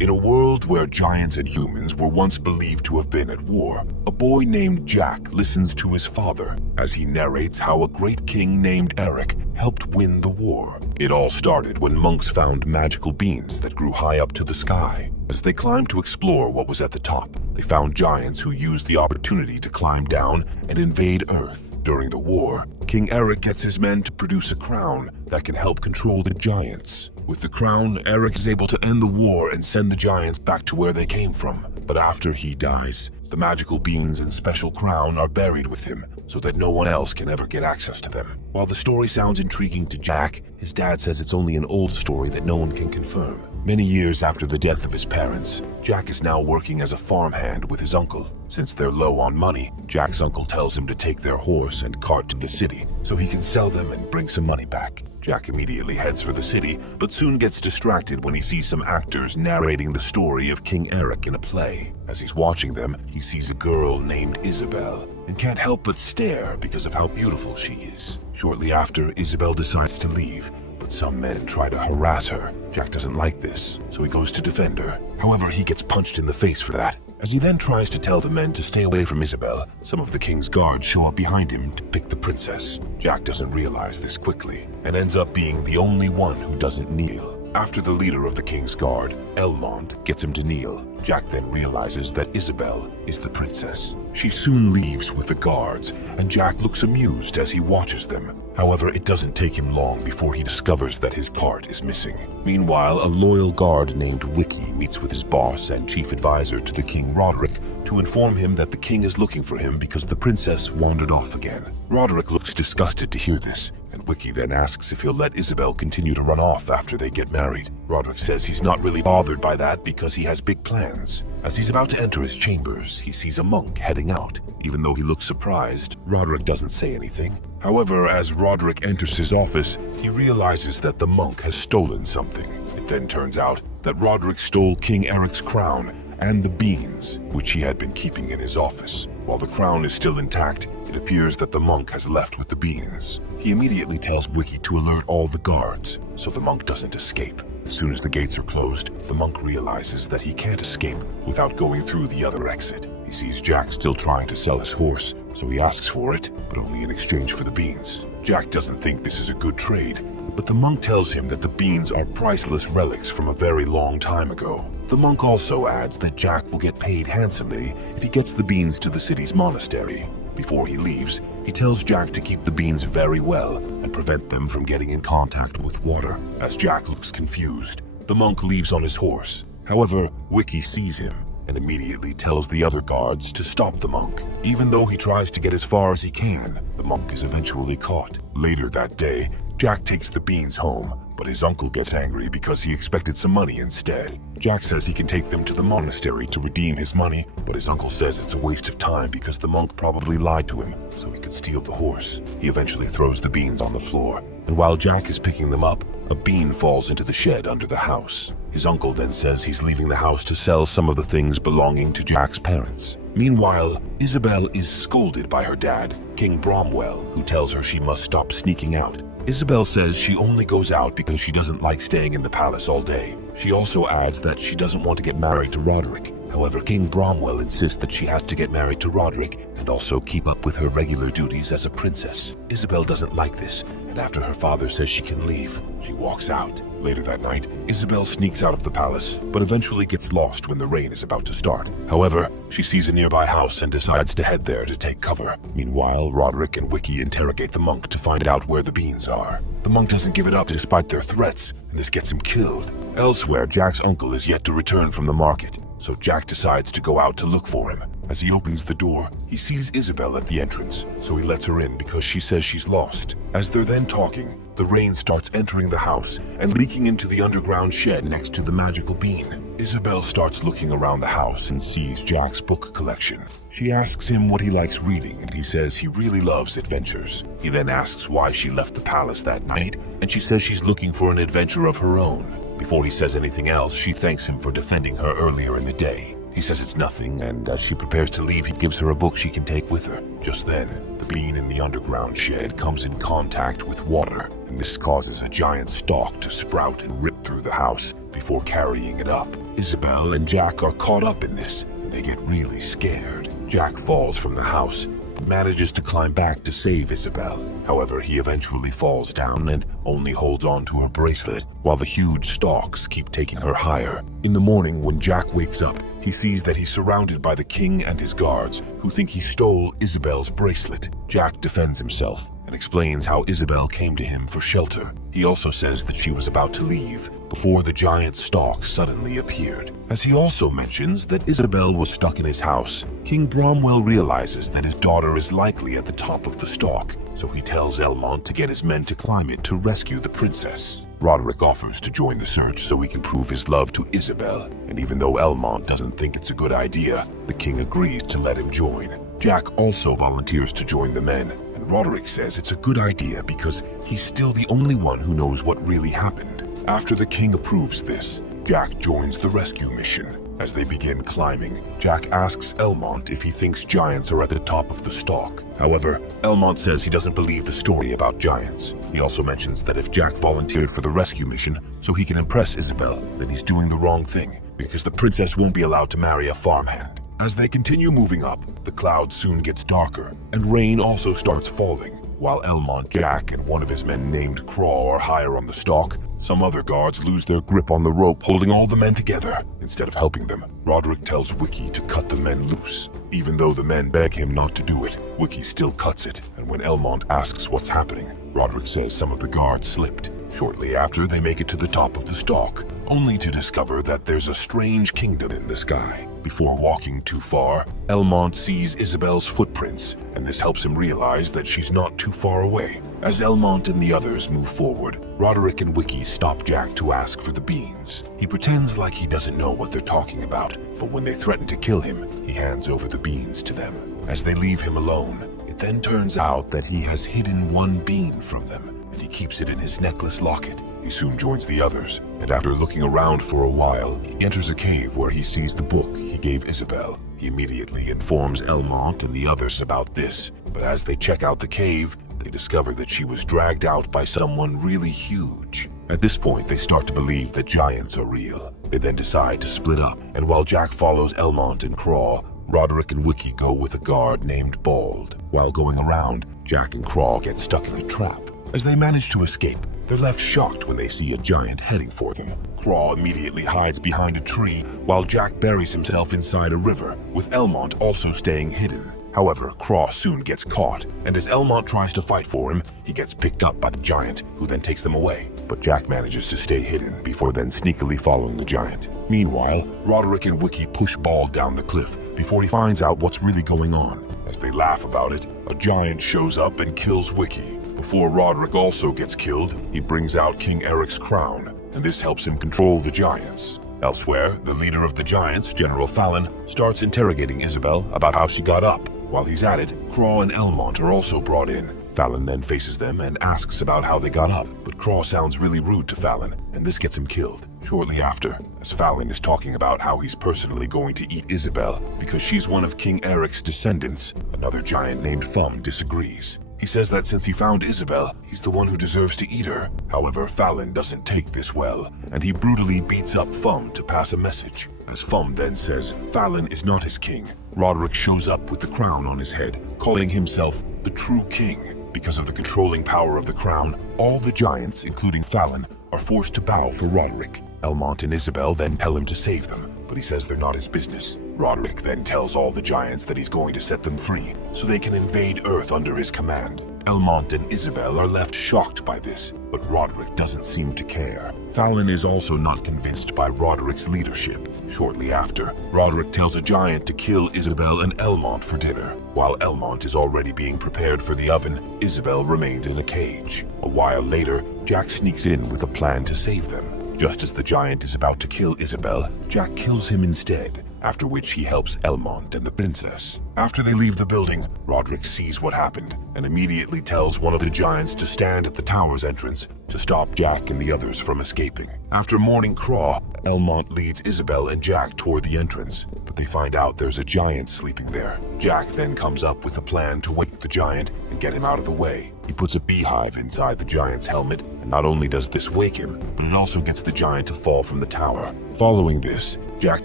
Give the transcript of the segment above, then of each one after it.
In a world where giants and humans were once believed to have been at war, a boy named Jack listens to his father as he narrates how a great king named Eric helped win the war. It all started when monks found magical beans that grew high up to the sky. As they climbed to explore what was at the top, they found giants who used the opportunity to climb down and invade Earth. During the war, King Eric gets his men to produce a crown that can help control the giants. With the crown, Eric is able to end the war and send the giants back to where they came from. But after he dies, the magical beans and special crown are buried with him so that no one else can ever get access to them. While the story sounds intriguing to Jack, his dad says it's only an old story that no one can confirm. Many years after the death of his parents, Jack is now working as a farmhand with his uncle. Since they're low on money, Jack's uncle tells him to take their horse and cart to the city so he can sell them and bring some money back. Jack immediately heads for the city, but soon gets distracted when he sees some actors narrating the story of King Eric in a play. As he's watching them, he sees a girl named Isabel and can't help but stare because of how beautiful she is. Shortly after, Isabel decides to leave, but some men try to harass her. Jack doesn't like this, so he goes to defend her. However, he gets punched in the face for that. As he then tries to tell the men to stay away from Isabel, some of the king's guards show up behind him to pick the princess. Jack doesn't realize this quickly, and ends up being the only one who doesn't kneel. After the leader of the king's guard, Elmond, gets him to kneel, Jack then realizes that Isabel is the princess. She soon leaves with the guards, and Jack looks amused as he watches them. However, it doesn't take him long before he discovers that his cart is missing. Meanwhile, a loyal guard named Wiki meets with his boss and chief advisor to the king, Roderick, to inform him that the king is looking for him because the princess wandered off again. Roderick looks disgusted to hear this, and Wiki then asks if he'll let Isabel continue to run off after they get married. Roderick says he's not really bothered by that because he has big plans. As he's about to enter his chambers, he sees a monk heading out. Even though he looks surprised, Roderick doesn't say anything. However, as Roderick enters his office, he realizes that the monk has stolen something. It then turns out that Roderick stole King Eric's crown and the beans, which he had been keeping in his office. While the crown is still intact, it appears that the monk has left with the beans. He immediately tells Wiki to alert all the guards, so the monk doesn't escape. As soon as the gates are closed, the monk realizes that he can't escape without going through the other exit. He sees Jack still trying to sell his horse, so he asks for it, but only in exchange for the beans. Jack doesn't think this is a good trade, but the monk tells him that the beans are priceless relics from a very long time ago. The monk also adds that Jack will get paid handsomely if he gets the beans to the city's monastery. Before he leaves, he tells Jack to keep the beans very well and prevent them from getting in contact with water. As Jack looks confused, the monk leaves on his horse. However, Wiki sees him and immediately tells the other guards to stop the monk. Even though he tries to get as far as he can, the monk is eventually caught. Later that day, Jack takes the beans home, but his uncle gets angry because he expected some money instead. Jack says he can take them to the monastery to redeem his money, but his uncle says it's a waste of time because the monk probably lied to him so he could steal the horse. He eventually throws the beans on the floor, and while Jack is picking them up, a bean falls into the shed under the house. His uncle then says he's leaving the house to sell some of the things belonging to Jack's parents. Meanwhile, Isabel is scolded by her dad, King Bromwell, who tells her she must stop sneaking out. Isabel says she only goes out because she doesn't like staying in the palace all day. She also adds that she doesn't want to get married to Roderick. However, King Bromwell insists that she has to get married to Roderick and also keep up with her regular duties as a princess. Isabel doesn't like this, and after her father says she can leave, she walks out. Later that night, Isabel sneaks out of the palace, but eventually gets lost when the rain is about to start. However, she sees a nearby house and decides to head there to take cover. Meanwhile, Roderick and Wiki interrogate the monk to find out where the beans are. The monk doesn't give it up despite their threats, and this gets him killed. Elsewhere, Jack's uncle is yet to return from the market, so Jack decides to go out to look for him. As he opens the door, he sees Isabel at the entrance, so he lets her in because she says she's lost. As they're then talking, the rain starts entering the house and leaking into the underground shed next to the magical bean. Isabel starts looking around the house and sees Jack's book collection. She asks him what he likes reading, and he says he really loves adventures. He then asks why she left the palace that night, and she says she's looking for an adventure of her own. Before he says anything else, she thanks him for defending her earlier in the day. He says it's nothing, and as she prepares to leave, he gives her a book she can take with her. Just then, the bean in the underground shed comes in contact with water, and this causes a giant stalk to sprout and rip through the house before carrying it up. Isabel and Jack are caught up in this, and they get really scared. Jack falls from the house, but manages to climb back to save Isabel. However, he eventually falls down and only holds on to her bracelet, while the huge stalks keep taking her higher. In the morning, when Jack wakes up, he sees that he's surrounded by the king and his guards, who think he stole Isabel's bracelet. Jack defends himself and explains how Isabel came to him for shelter. He also says that she was about to leave before the giant stalk suddenly appeared. As he also mentions that Isabel was stuck in his house, King Bromwell realizes that his daughter is likely at the top of the stalk, so he tells Elmont to get his men to climb it to rescue the princess. Roderick offers to join the search so he can prove his love to Isabel, and even though Elmont doesn't think it's a good idea, the king agrees to let him join. Jack also volunteers to join the men, and Roderick says it's a good idea because he's still the only one who knows what really happened. After the king approves this, Jack joins the rescue mission. As they begin climbing, Jack asks Elmont if he thinks giants are at the top of the stalk. However, Elmont says he doesn't believe the story about giants. He also mentions that if Jack volunteered for the rescue mission so he can impress Isabel, then he's doing the wrong thing, because the princess won't be allowed to marry a farmhand. As they continue moving up, the cloud soon gets darker, and rain also starts falling. While Elmont, Jack, and one of his men named Craw are higher on the stalk, some other guards lose their grip on the rope, holding all the men together. Instead of helping them, Roderick tells Wiki to cut the men loose. Even though the men beg him not to do it, Wiki still cuts it, and when Elmont asks what's happening, Roderick says some of the guards slipped. Shortly after, they make it to the top of the stalk, only to discover that there's a strange kingdom in the sky. Before walking too far, Elmont sees Isabel's footprints, and this helps him realize that she's not too far away. As Elmont and the others move forward, Roderick and Wiki stop Jack to ask for the beans. He pretends like he doesn't know what they're talking about, but when they threaten to kill him, he hands over the beans to them. As they leave him alone, it then turns out that he has hidden one bean from them, and he keeps it in his necklace locket. He soon joins the others, and after looking around for a while, he enters a cave where he sees the book he gave Isabel. He immediately informs Elmont and the others about this, but as they check out the cave, they discover that she was dragged out by someone really huge. At this point, they start to believe that giants are real. They then decide to split up, and while Jack follows Elmont and Craw, Roderick and Wiki go with a guard named Bald. While going around, Jack and Craw get stuck in a trap. As they manage to escape, they're left shocked when they see a giant heading for them. Craw immediately hides behind a tree, while Jack buries himself inside a river, with Elmont also staying hidden. However, Craw soon gets caught, and as Elmont tries to fight for him, he gets picked up by the giant, who then takes them away. But Jack manages to stay hidden before then sneakily following the giant. Meanwhile, Roderick and Wiki push Bald down the cliff before he finds out what's really going on. As they laugh about it, a giant shows up and kills Wiki. Before Roderick also gets killed, he brings out King Eric's crown, and this helps him control the giants. Elsewhere, the leader of the giants, General Fallon, starts interrogating Isabel about how she got up. While he's at it, Craw and Elmont are also brought in. Fallon then faces them and asks about how they got up, but Craw sounds really rude to Fallon, and this gets him killed. Shortly after, as Fallon is talking about how he's personally going to eat Isabel because she's one of King Eric's descendants, another giant named Fum disagrees. He says that since he found Isabel, he's the one who deserves to eat her. However, Fallon doesn't take this well, and he brutally beats up Fum to pass a message. As Fum then says Fallon is not his king, Roderick shows up with the crown on his head, calling himself the true king. Because of the controlling power of the crown, all the giants, including Fallon, are forced to bow for Roderick. Elmont and Isabel then tell him to save them, but he says they're not his business. Roderick then tells all the giants that he's going to set them free, so they can invade Earth under his command. Elmont and Isabel are left shocked by this, but Roderick doesn't seem to care. Fallon is also not convinced by Roderick's leadership. Shortly after, Roderick tells a giant to kill Isabel and Elmont for dinner. While Elmont is already being prepared for the oven, Isabel remains in a cage. A while later, Jack sneaks in with a plan to save them. Just as the giant is about to kill Isabel, Jack kills him instead, after which he helps Elmont and the princess. After they leave the building, Roderick sees what happened and immediately tells one of the giants to stand at the tower's entrance to stop Jack and the others from escaping. After mourning Craw, Elmont leads Isabel and Jack toward the entrance, but they find out there's a giant sleeping there. Jack then comes up with a plan to wake the giant and get him out of the way. He puts a beehive inside the giant's helmet, and not only does this wake him, but it also gets the giant to fall from the tower. Following this, Jack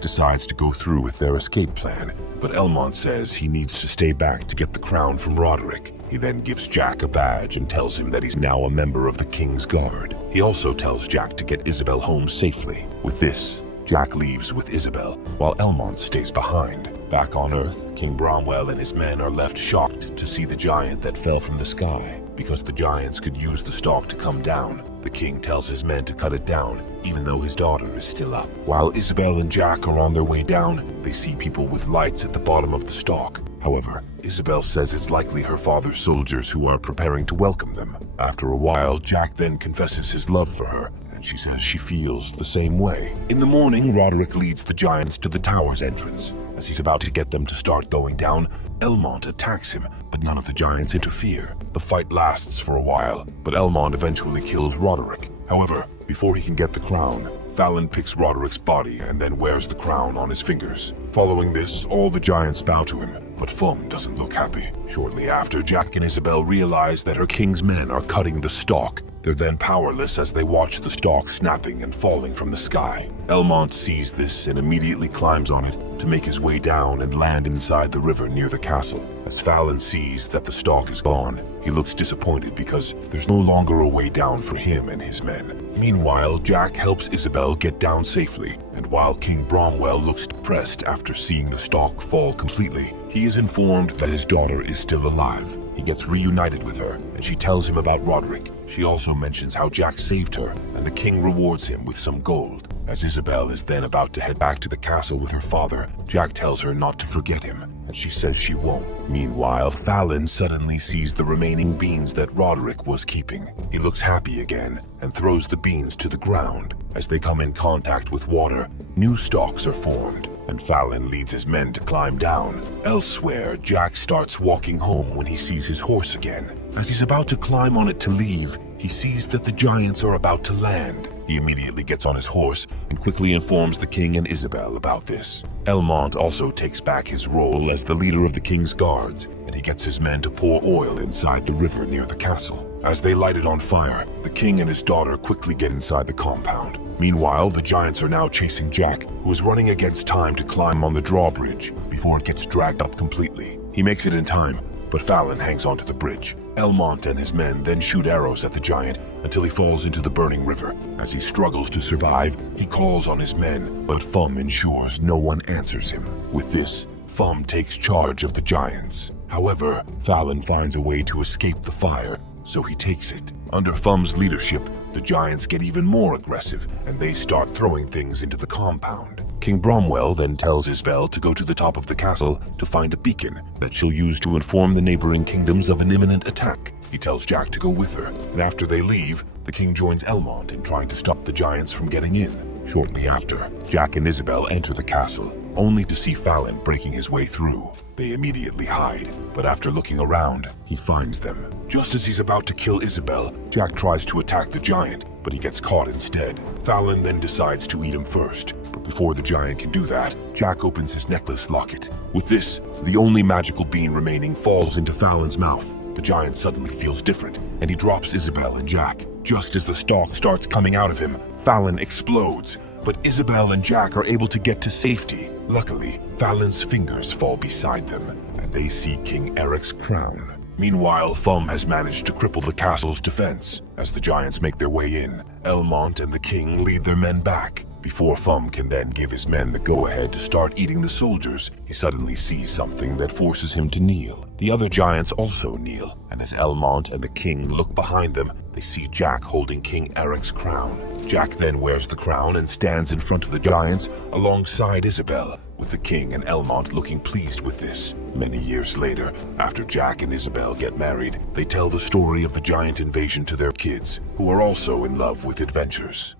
decides to go through with their escape plan, but Elmont says he needs to stay back to get the crown from Roderick. He then gives Jack a badge and tells him that he's now a member of the King's Guard. He also tells Jack to get Isabel home safely. With this, Jack leaves with Isabel, while Elmont stays behind. Back on Earth, King Bromwell and his men are left shocked to see the giant that fell from the sky. Because the giants could use the stalk to come down, the king tells his men to cut it down, even though his daughter is still up. While Isabel and Jack are on their way down, they see people with lights at the bottom of the stalk. However, Isabel says it's likely her father's soldiers who are preparing to welcome them. After a while, Jack then confesses his love for her, and she says she feels the same way. In the morning, Roderick leads the giants to the tower's entrance. As he's about to get them to start going down, Elmont attacks him, but none of the giants interfere. The fight lasts for a while, but Elmont eventually kills Roderick. However, before he can get the crown, Fallon picks Roderick's body and then wears the crown on his fingers. Following this, all the giants bow to him, but Fum doesn't look happy. Shortly after, Jack and Isabel realize that her king's men are cutting the stalk. They're then powerless as they watch the stalk snapping and falling from the sky. Elmont sees this and immediately climbs on it to make his way down and land inside the river near the castle. As Fallon sees that the stalk is gone, he looks disappointed because there's no longer a way down for him and his men. Meanwhile, Jack helps Isabel get down safely, and while King Bromwell looks depressed after seeing the stalk fall completely, he is informed that his daughter is still alive. He gets reunited with her, and she tells him about Roderick. She also mentions how Jack saved her, and the king rewards him with some gold. As Isabel is then about to head back to the castle with her father, Jack tells her not to forget him, and she says she won't. Meanwhile, Fallon suddenly sees the remaining beans that Roderick was keeping. He looks happy again and throws the beans to the ground. As they come in contact with water, new stalks are formed, and Fallon leads his men to climb down. Elsewhere, Jack starts walking home when he sees his horse again. As he's about to climb on it to leave, he sees that the giants are about to land. He immediately gets on his horse and quickly informs the king and Isabel about this. Elmont also takes back his role as the leader of the king's guards, and he gets his men to pour oil inside the river near the castle. As they light it on fire, the king and his daughter quickly get inside the compound. Meanwhile, the giants are now chasing Jack, who is running against time to climb on the drawbridge before it gets dragged up completely. He makes it in time, but Fallon hangs onto the bridge. Elmont and his men then shoot arrows at the giant until he falls into the burning river. As he struggles to survive, he calls on his men, but Fum ensures no one answers him. With this, Fum takes charge of the giants. However, Fallon finds a way to escape the fire, so he takes it. Under Fum's leadership, the giants get even more aggressive, and they start throwing things into the compound. King Bromwell then tells Isabel to go to the top of the castle to find a beacon that she'll use to inform the neighboring kingdoms of an imminent attack. He tells Jack to go with her, and after they leave, the king joins Elmont in trying to stop the giants from getting in. Shortly after, Jack and Isabel enter the castle, only to see Fallon breaking his way through. They immediately hide, but after looking around, he finds them. Just as he's about to kill Isabel, Jack tries to attack the giant, but he gets caught instead. Fallon then decides to eat him first, but before the giant can do that, Jack opens his necklace locket. With this, the only magical bean remaining falls into Fallon's mouth. The giant suddenly feels different, and he drops Isabel and Jack. Just as the stalk starts coming out of him, Fallon explodes, but Isabel and Jack are able to get to safety. Luckily, Fallon's fingers fall beside them, and they see King Eric's crown. Meanwhile, Fum has managed to cripple the castle's defense. As the giants make their way in, Elmont and the king lead their men back. Before Fum can then give his men the go-ahead to start eating the soldiers, he suddenly sees something that forces him to kneel. The other giants also kneel, and as Elmont and the king look behind them, they see Jack holding King Eric's crown. Jack then wears the crown and stands in front of the giants alongside Isabel, with the king and Elmont looking pleased with this. Many years later, after Jack and Isabel get married, they tell the story of the giant invasion to their kids, who are also in love with adventures.